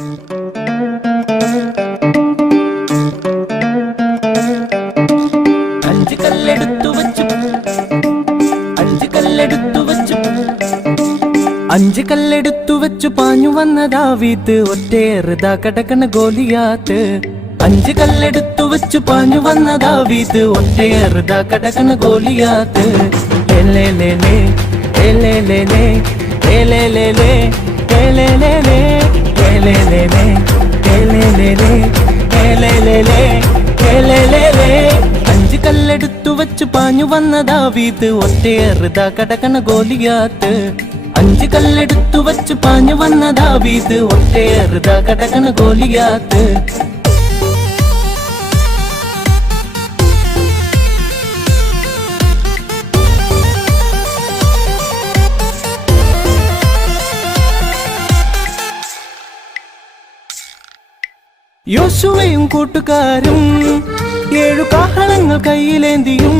അഞ്ച് കല്ലെടുത്തു വെച്ചു പാഞ്ഞു വന്ന ദാവീദ് ഒറ്റയേറുതാ കടക്കണ ഗോലിയാത്ത്. അഞ്ച് കല്ലെടുത്തു വെച്ചു പാഞ്ഞു വന്ന ദാവീദ് ഒറ്റയേറുതാ കടക്കണ ഗോലിയാത്ത്. ഏലേലേലേ ഏലേലേലേ ഏലേലേലേ ഏലേലേലേ ഏലേലേലേ ഏലേലേലേ ഏലേലേലേ ഏലേലേലേ. അഞ്ച് കല്ലെടുത്തു വെച്ചു പാഞ്ഞു വന്ന ദാവീദ് ഒറ്റയേറുതാ കടക്കണ ഗോലിയാത്ത്. അഞ്ച് കല്ലെടുത്തു വച്ചു പാഞ്ഞു വന്ന ദാവീദ് ഒറ്റയേറുതാ കടക്കണ ഗോലിയാത്ത്. യോശുവയും കൂട്ടുകാരും 7 കാഹളങ്ങൾ കയ്യിലേന്തിയും.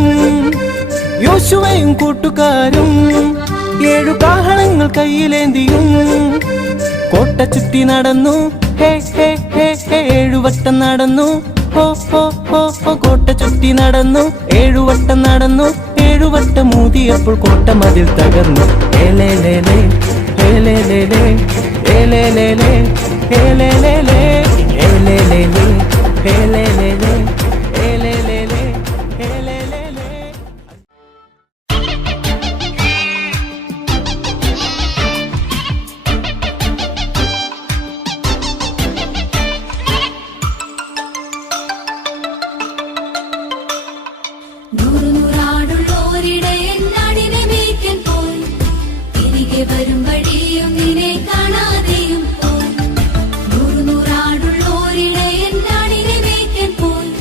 യോശുവയും കൂട്ടുകാരും 7 കാഹളങ്ങൾ കയ്യിലേന്തിയും. കോട്ട ചുറ്റി നടന്നു ഹേ ഹേ ഹേ ഹേ 7 വട്ടം നടന്നു ഹോ ഹോ ഹോ ഹോ. കോട്ട ചുറ്റി നടന്നു 7 വട്ടം നടന്നു. 7 വട്ടം മൂതിയപ്പോൾ കോട്ട മതിൽ തകർന്നു. ഏലേലേലേ ഏലേലേലേ ഏലേലേലേ ഏലേലേലേ ഏലേലേലേ ഏലേലേലേ ഏലേലേലേ ഏലേലേലേ. നൂറാടുള്ളോരിടയൻ നാടിനെ മേയ്ക്കാൻ പോയി. തിരികെ വരും വഴിയും നിന്നെ കാണാതെയും പോയി. നൂറാടുള്ളോരിടയൻ നാടിനെ മേയ്ക്കാൻ പോയി.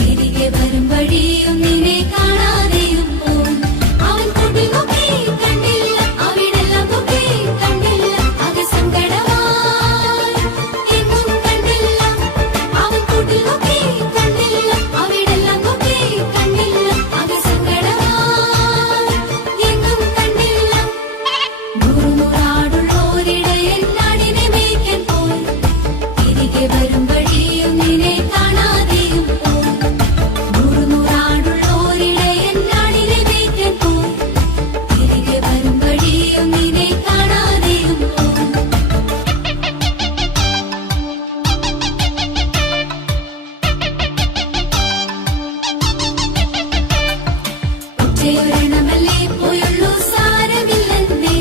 തിരികെ വരും വഴിയും നിന്നെ കാണാതെയും പോയി. അവൻ കൂട്ടിൽ നോക്കി കണ്ടില്ല, അവിടെല്ലാം നോക്കി കണ്ടില്ല. ആകെ സങ്കടമായി എങ്ങും കണ്ടില്ല. അവൻ കൂട്ടിൽ നോക്കി കണ്ടില്ല, അവിടെല്ലാം നോക്കി കണ്ടില്ല. ആകെ സങ്കടമായി എങ്ങും കണ്ടില്ല. നൂറാടുള്ളോരിടയൻ നാടിനെ മേയ്ക്കാൻ പോയി. തിരികെ വരും വഴിയും നിന്നെ കാണാതെയും പോയി. നൂറാടുള്ളോരിടയൻ നാടിനെ മേയ്ക്കാൻ പോയി. തിരികെ വരും വഴിയും നിന്നെ കാണാതെയും പോയി. ഒറ്റയൊരെണ്ണമല്ലേ പോയുള്ളൂ, സാരമില്ലെന്നേ.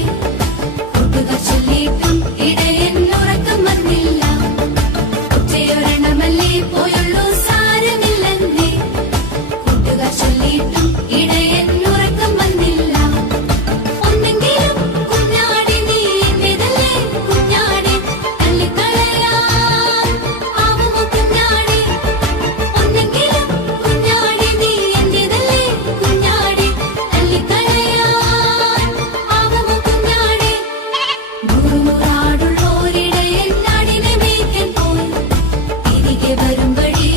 കൂട്ടുകാർ ചൊല്ലിയിട്ടും ഇടയൻ ഉറക്കം വന്നില്ല. ഒറ്റയൊരെണ്ണമല്ലേ പോയുള്ളൂ, സാരമില്ലെന്നേ. കൂട്ടുകാർ ചൊല്ലിയിട്ടും ഇടയൻ ഉറക്കം വന്നില്ല. ഒന്നെങ്കിലും കുഞ്ഞാടി നീ എന്റേതല്ലേ കുഞ്ഞാടി, തള്ളിക്കളയാൻ ആവുമോ കുഞ്ഞാടി. ഒന്നെങ്കിലും കുഞ്ഞാടി നീ എന്റേതല്ലേ കുഞ്ഞാടി, തള്ളിക്കളയാൻ ആവുമോ കുഞ്ഞാടി. നൂറാടുള്ളോരിടയൻ നാടിനെ മേയ്ക്കാൻ പോയി. തിരികെ വരും വഴി